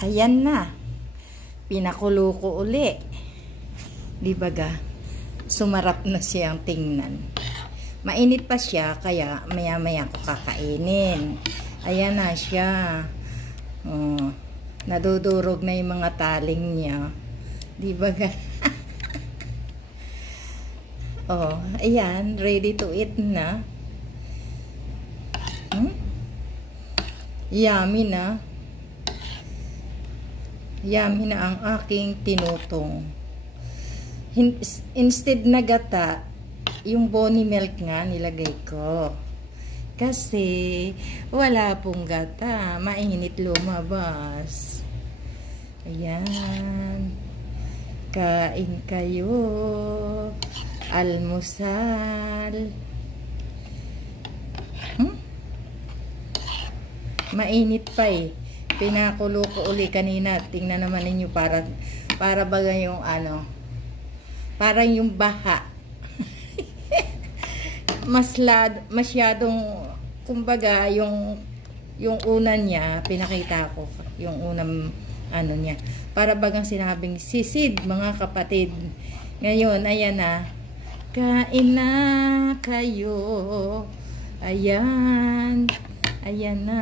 Ayan na. Pinakulo ko uli. Di ba ga? Sumarap na siyang tingnan. Mainit pa siya, kaya maya-maya ko kakainin. Ayan na siya. Oh, nadudurog na yung mga taling niya. Di ba ga? Oh, ayan. Ready to eat na. Yummy na. Yummy na ang aking tinutong. Instead na gata, yung boni milk nga nilagay ko. Kasi wala pong gata. Mainit lumabas. Ayan. Kain kayo. Almusal. Mainit pa eh. Pinakulo ko uli kanina. Tingnan naman ninyo para baga yung ano. Parang yung baha. Masyadong kumbaga yung una niya pinakita ko yung unang ano niya. Para bagang sinabing sisid mga kapatid. Ngayon ayan na. Kain na kayo. Ayan. Ayan na.